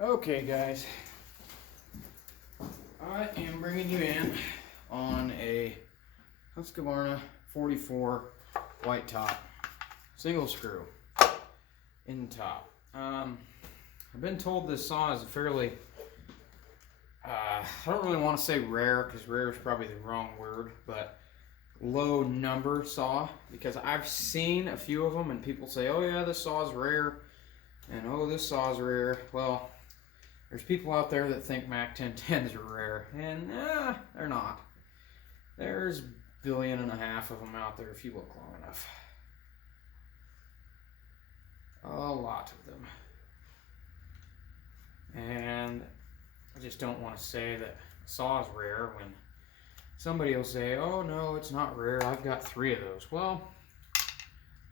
Okay, guys, I am bringing you in on a husky 44 white top, single screw in the top. I've been told this saw is a fairly, I don't really want to say rare because rare is probably the wrong word, but low number saw, because I've seen a few of them and people say, oh yeah, this saw is rare, and oh, this saw is rare. Well, there's people out there that think Mac 1010s are rare, and they're not. There's 1.5 billion of them out there if you look long enough. A lot of them. And I just don't want to say that saw is rare when somebody will say, oh no, it's not rare, I've got 3 of those. Well,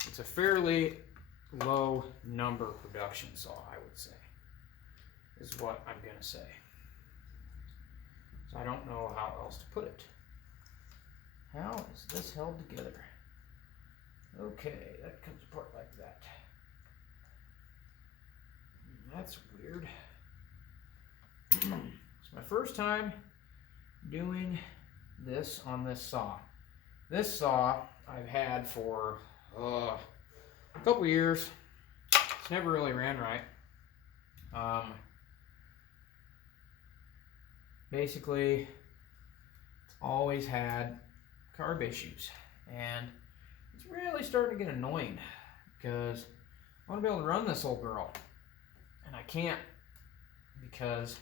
it's a fairly low number production saw, I would say, is what I'm going to say. So I don't know how else to put it. How is this held together? Okay, that comes apart like that. That's weird. It's my first time doing this on this saw. This saw I've had for a couple years. It's never really ran right. Basically, it's always had carb issues, and it's really starting to get annoying because I want to be able to run this old girl, and I can't because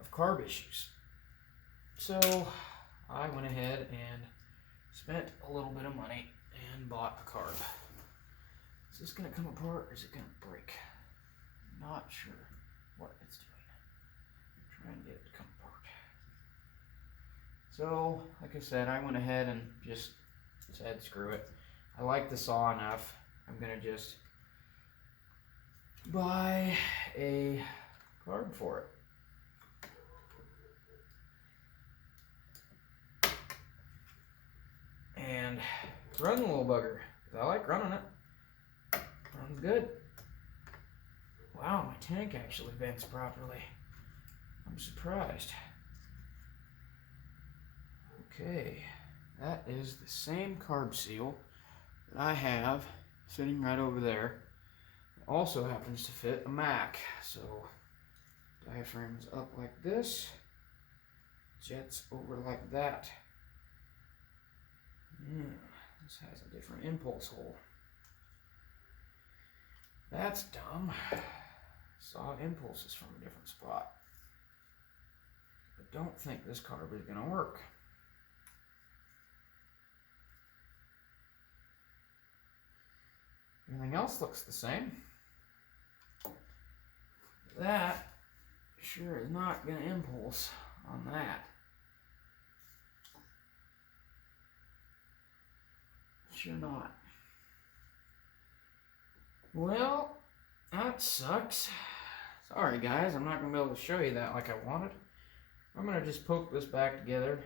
of carb issues. So I went ahead and spent a little bit of money and bought a carb. Is this going to come apart or is it going to break? Not sure what it's doing. Try and get it to come apart. So, like I said, I went ahead and just said screw it. I like the saw enough. I'm going to just buy a carb for it. And run the little bugger, because I like running it. Runs good. Wow, my tank actually vents properly. I'm surprised. Okay, that is the same carb seal that I have sitting right over there. It also happens to fit a Mac. So, diaphragm is up like this, jets over like that. This has a different impulse hole. That's dumb. Saw impulses from a different spot. But don't think this carb is going to work. Everything else looks the same. That sure is not going to impulse on that. Sure not. Well, that sucks. Sorry guys, I'm not going to be able to show you that like I wanted. I'm going to just poke this back together.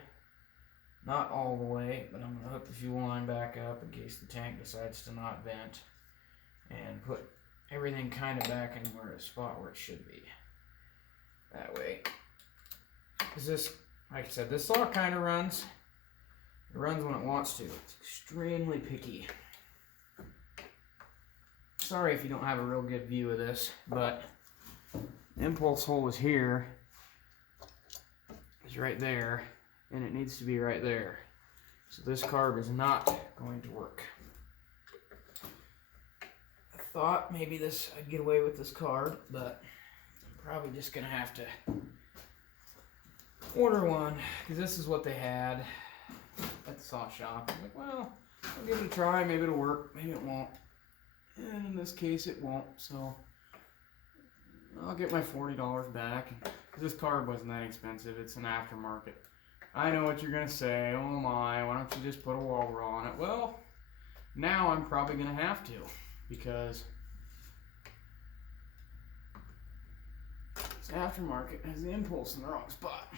Not all the way, but I'm going to hook the fuel line back up in case the tank decides to not vent. And put everything kind of back in where a spot where it should be. That way. Because this, like I said, this saw kind of runs. It runs when it wants to. It's extremely picky. Sorry if you don't have a real good view of this, but the impulse hole is here. It's right there, and it needs to be right there. So this carb is not going to work. I thought maybe I'd get away with this carb, but I'm probably just gonna have to order one, because this is what they had at the saw shop. I'm like, well, I'll give it a try, maybe it'll work, maybe it won't. And in this case it won't, so I'll get my $40 back. This carb wasn't that expensive, it's an aftermarket. I know what you're gonna say, oh my, why don't you just put a wall roll on it? Well, now I'm probably gonna have to, because this aftermarket has the impulse in the wrong spot.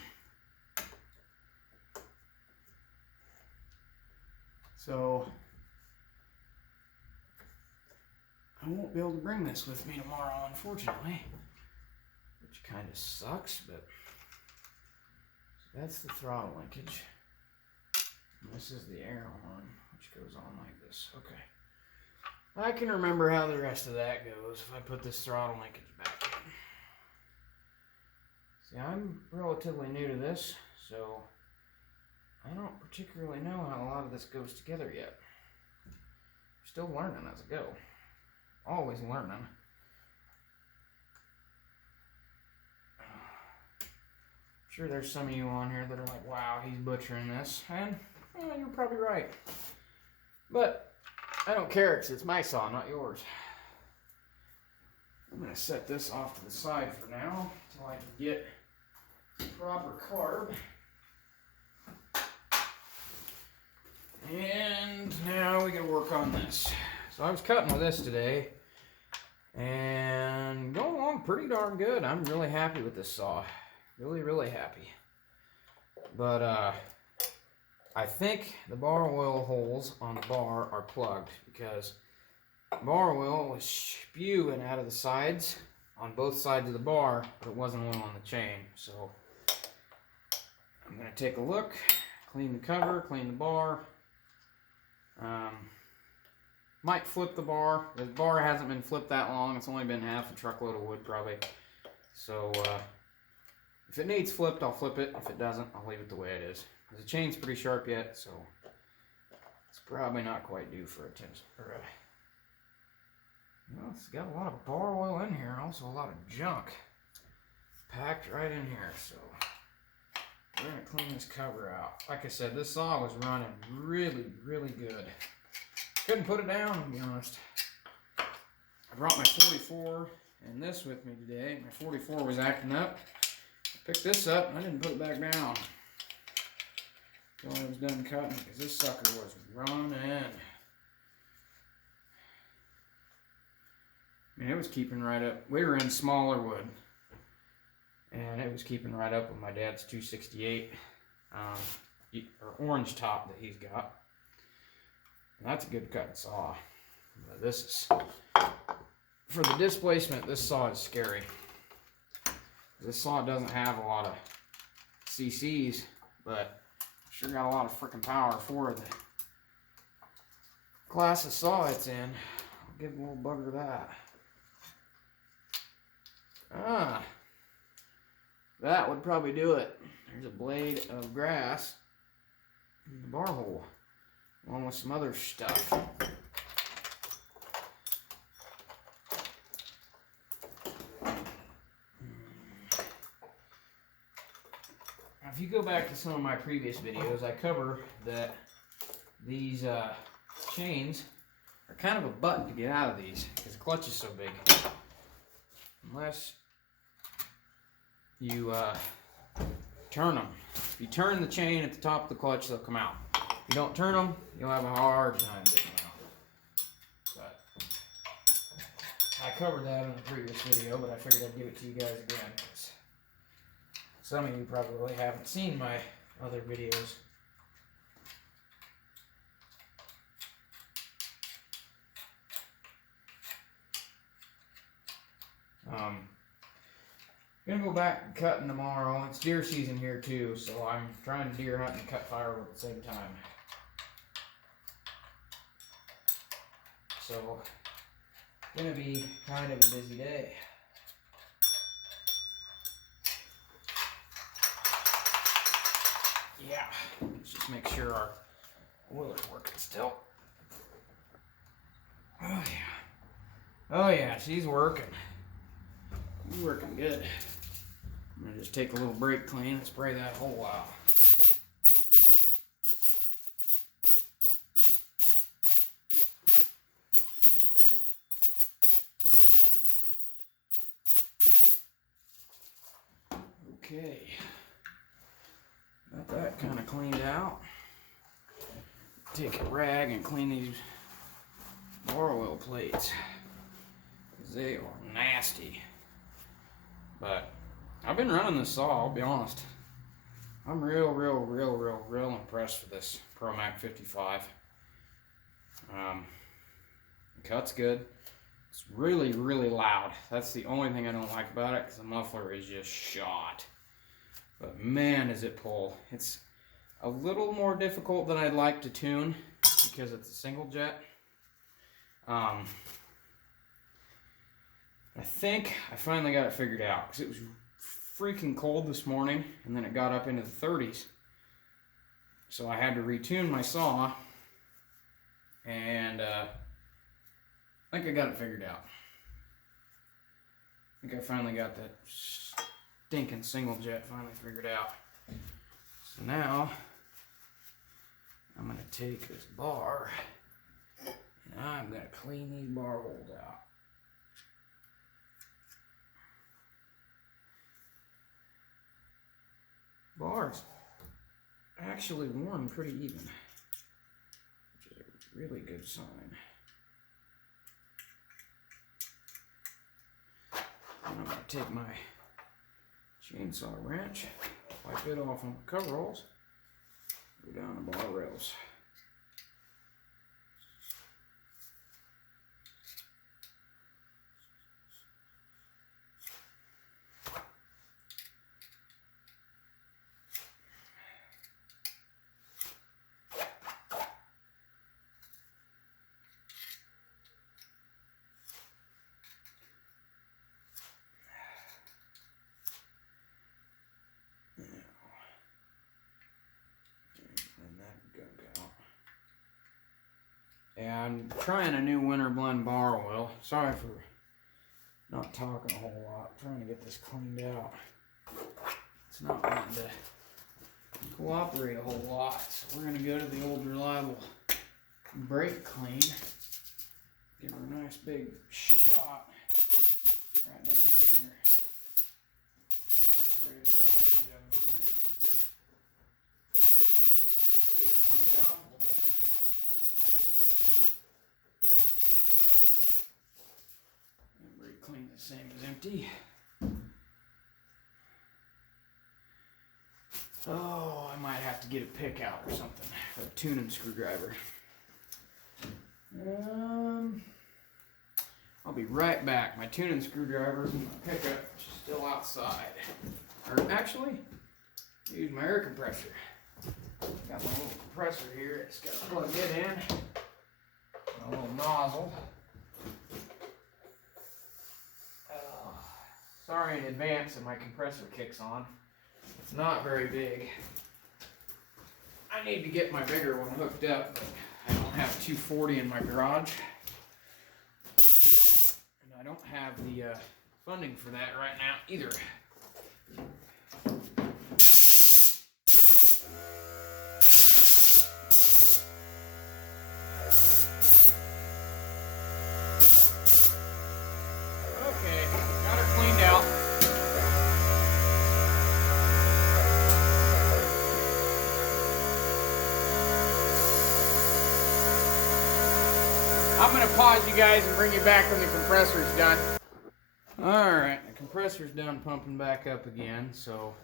So I won't be able to bring this with me tomorrow, unfortunately. kind of sucks, but that's the throttle linkage. And this is the air horn, which goes on like this. Okay. I can remember how the rest of that goes if I put this throttle linkage back in. See, I'm relatively new to this, so I don't particularly know how a lot of this goes together yet. Still learning as I go. Always learning. I'm sure there's some of you on here that are like, wow, he's butchering this. And yeah, you're probably right. But I don't care because it's my saw, not yours. I'm going to set this off to the side for now until I can get proper carb. And now we got to work on this. So I was cutting with this today and going along pretty darn good. I'm really happy with this saw. Really, really happy. But I think the bar oil holes on the bar are plugged because bar oil was spewing out of the sides on both sides of the bar, but it wasn't oil on the chain. So I'm going to take a look, clean the cover, clean the bar. Might flip the bar. The bar hasn't been flipped that long. It's only been half a truckload of wood probably. So if it needs flipped, I'll flip it. If it doesn't, I'll leave it the way it is. The chain's pretty sharp yet, so it's probably not quite due for attention. It's got a lot of bar oil in here, also a lot of junk packed right in here. So we're gonna clean this cover out. Like I said, this saw was running really, really good. Couldn't put it down, to be honest. I brought my 44 and this with me today. My 44 was acting up. I picked this up and I didn't put it back down until I was done cutting because this sucker was running. I mean, it was keeping right up. We were in smaller wood, and it was keeping right up with my dad's 268 or orange top that he's got. And that's a good cutting saw. But this is, for the displacement, this saw is scary. This saw doesn't have a lot of cc's, but sure got a lot of freaking power for the class of saw it's in. I'll give a little bugger that. That would probably do it. There's a blade of grass in the bar hole, along with some other stuff. Now, if you go back to some of my previous videos, I cover that these chains are kind of a butt to get out of these because the clutch is so big. Unless you turn them. If you turn the chain at the top of the clutch, they'll come out. If you don't turn them, you'll have a hard time getting them out. But I covered that in the previous video, but I figured I'd give it to you guys again because some of you probably haven't seen my other videos. Gonna go back cutting tomorrow. It's deer season here too, so I'm trying to deer hunt and cut firewood at the same time. So, gonna be kind of a busy day. Yeah, let's just make sure our oiler's working still. Oh yeah. Oh yeah, she's working. She's working good. I'm gonna just take a little brake clean and spray that hole out. Okay, got that kind of cleaned out. Take a rag and clean these bar oil plates, because they are nasty. But I've been running this saw, I'll be honest. I'm real impressed with this ProMac 55. Cuts good. It's really, really loud. That's the only thing I don't like about it, because the muffler is just shot. But man, does it pull. It's a little more difficult than I'd like to tune because it's a single jet. I think I finally got it figured out, because it was freaking cold this morning, and then it got up into the 30s. So I had to retune my saw, and I think I got it figured out. I think I finally got that stinking single jet finally figured out. So now I'm going to take this bar and I'm going to clean these bar holes out. Bar's actually worn pretty even, which is a really good sign. And I'm going to take my chainsaw wrench, wipe it off on the coveralls, go down the bar rails. And trying a new winter blend bar oil. Sorry for not talking a whole lot. I'm trying to get this cleaned out. It's not wanting to cooperate a whole lot. So we're going to go to the old reliable brake clean. Give her a nice big shot right down here. Right in my old jet of mine. Get it cleaned out a little bit. Clean the same as empty. Oh, I might have to get a pick out or something, or a tuning screwdriver. I'll be right back. My tuning screwdriver's and my pickup is still outside. Or actually, use my air compressor. Got my little compressor here. It's got to plug it in. My little nozzle. Sorry in advance if my compressor kicks on. It's not very big. I need to get my bigger one hooked up, but I don't have 240 in my garage. And I don't have the funding for that right now either. I'm going to pause you guys and bring you back when the compressor's done. Alright, the compressor's done pumping back up again. So,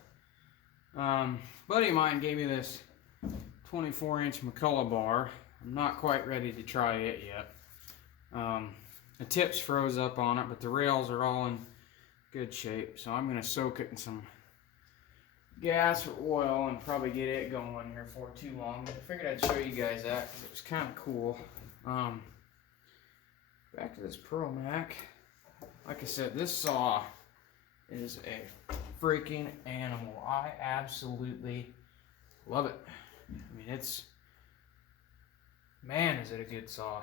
buddy of mine gave me this 24-inch McCullough bar. I'm not quite ready to try it yet. The tips froze up on it, but the rails are all in good shape. So I'm going to soak it in some gas or oil and probably get it going here for too long. But I figured I'd show you guys that because it was kind of cool. Back to this Pro Mac. Like I said, this saw is a freaking animal. I absolutely love it. I mean, it's, man, is it a good saw.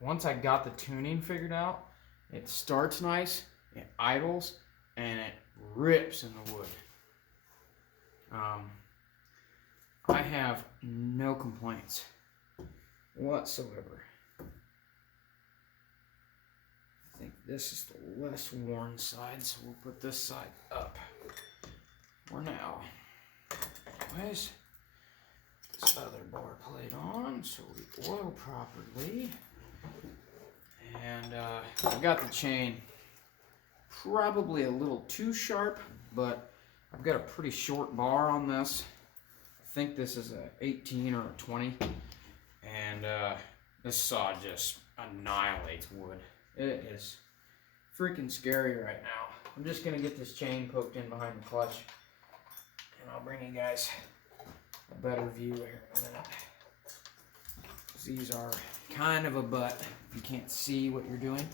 Once I got the tuning figured out, it starts nice, it idles, and it rips in the wood. I have no complaints whatsoever. I think this is the less worn side, so we'll put this side up for now. Anyways, this other bar plate on so we oil properly. And I got the chain probably a little too sharp, but I've got a pretty short bar on this. I think this is a 18 or a 20, and this saw just annihilates wood. It is freaking scary right now. I'm just gonna get this chain poked in behind the clutch, and I'll bring you guys a better view here in a minute. These are kind of a butt if you can't see what you're doing.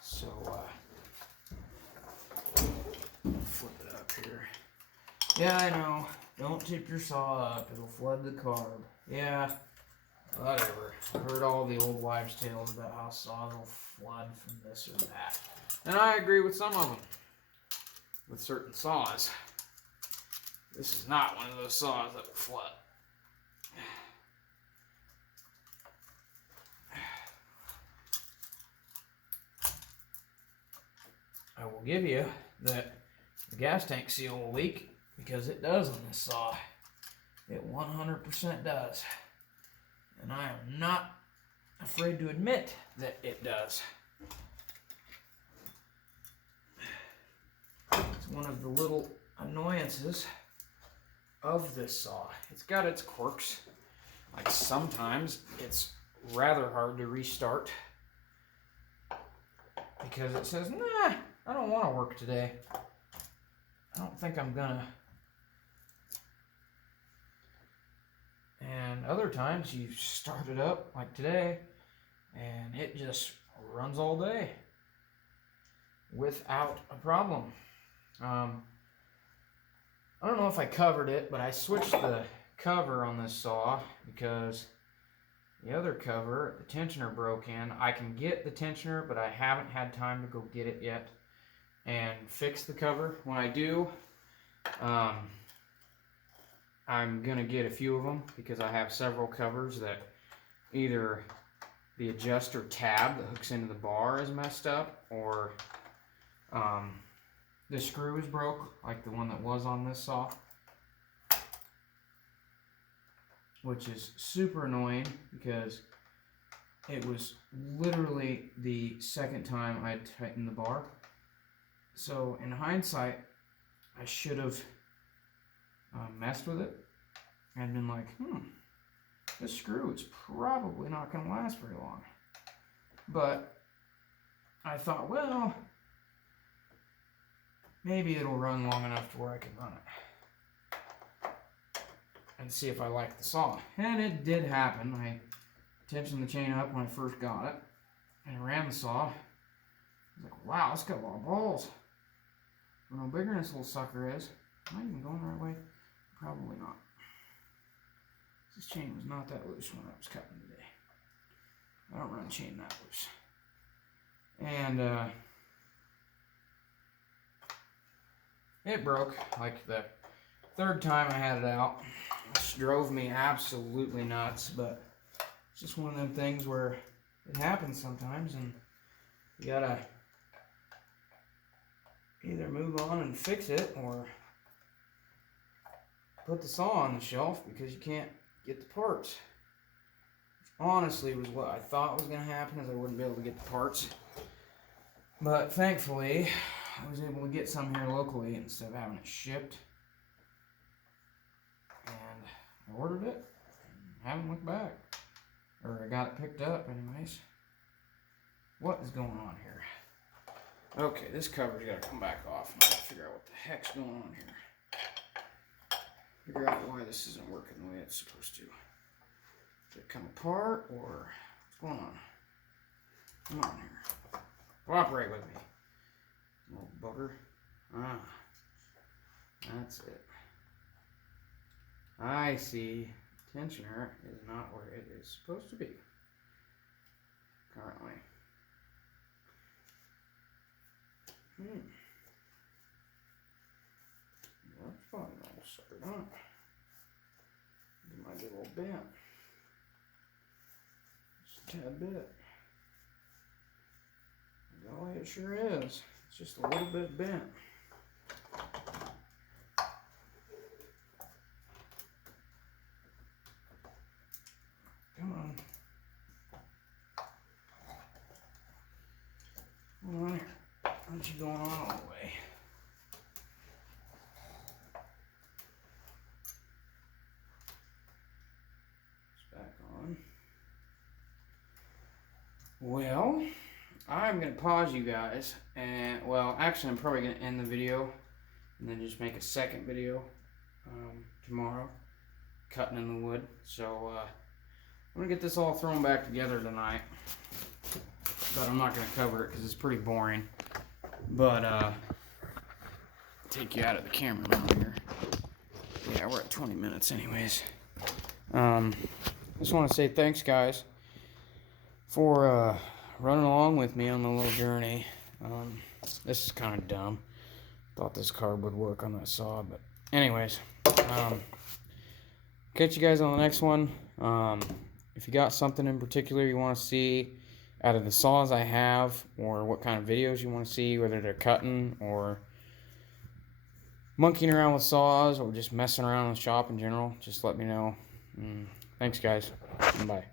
So flip it up here. Yeah, I know. Don't tip your saw up. It'll flood the carb. Yeah, whatever. I've heard all the old wives' tales about how saws will flood from this or that. And I agree with some of them. With certain saws. This is not one of those saws that will flood. I will give you that the gas tank seal will leak, because it does on this saw. It 100% does. And I am not afraid to admit that it does. It's one of the little annoyances of this saw. It's got its quirks. Like sometimes it's rather hard to restart because it says, nah, I don't want to work today. I don't think I'm gonna. And other times you start it up, like today, and it just runs all day without a problem. I don't know if I covered it, but I switched the cover on this saw because the other cover, the tensioner, broke in. I can get the tensioner, but I haven't had time to go get it yet and fix the cover. When I do, I'm gonna get a few of them because I have several covers that either the adjuster tab that hooks into the bar is messed up, or the screw is broke, like the one that was on this saw, which is super annoying because it was literally the second time I tightened the bar. So in hindsight, I should have messed with it and been like, this screw is probably not going to last very long. But I thought, well, maybe it'll run long enough to where I can run it and see if I like the saw. And it did happen. I tensioned the chain up when I first got it and I ran the saw. I was like, wow, it's got a lot of balls. I don't know how bigger this little sucker is. Am I even going the right way? Probably not. This chain was not that loose when I was cutting today. I don't run chain that loose. And it broke like the third time I had it out, which drove me absolutely nuts, but it's just one of them things where it happens sometimes and you gotta either move on and fix it or put the saw on the shelf because you can't get the parts. Which honestly was what I thought was going to happen, is I wouldn't be able to get the parts. But thankfully, I was able to get some here locally instead of having it shipped. And I ordered it and haven't looked back. Or I got it picked up anyways. What is going on here? Okay, this cover's got to come back off and I got to figure out what the heck's going on here. Figure out why this isn't working the way it's supposed to. Did it come apart or what's going on? Come on here. Cooperate with me. Little bugger. Ah. That's it. I see. Tensioner is not where it is supposed to be. Currently. That's probably an old sucker, don't it? It might get a little bent. Just a tad bit. Golly, it sure is. It's just a little bit bent. Come on. Come on here. Aren't you going on all the way? It's back on. Well, I'm going to pause you guys, and, well, actually, I'm probably going to end the video, and then just make a second video tomorrow, cutting in the wood. So, I'm going to get this all thrown back together tonight, but I'm not going to cover it because it's pretty boring. But, take you out of the camera now here. Yeah, we're at 20 minutes anyways. Just want to say thanks, guys, for running along with me on the little journey. This is kind of dumb. Thought this card would work on that saw, but anyways, catch you guys on the next one. If you got something in particular you want to see out of the saws I have, or what kind of videos you want to see, whether they're cutting or monkeying around with saws or just messing around in the shop in general, just let me know. Thanks, guys. Bye.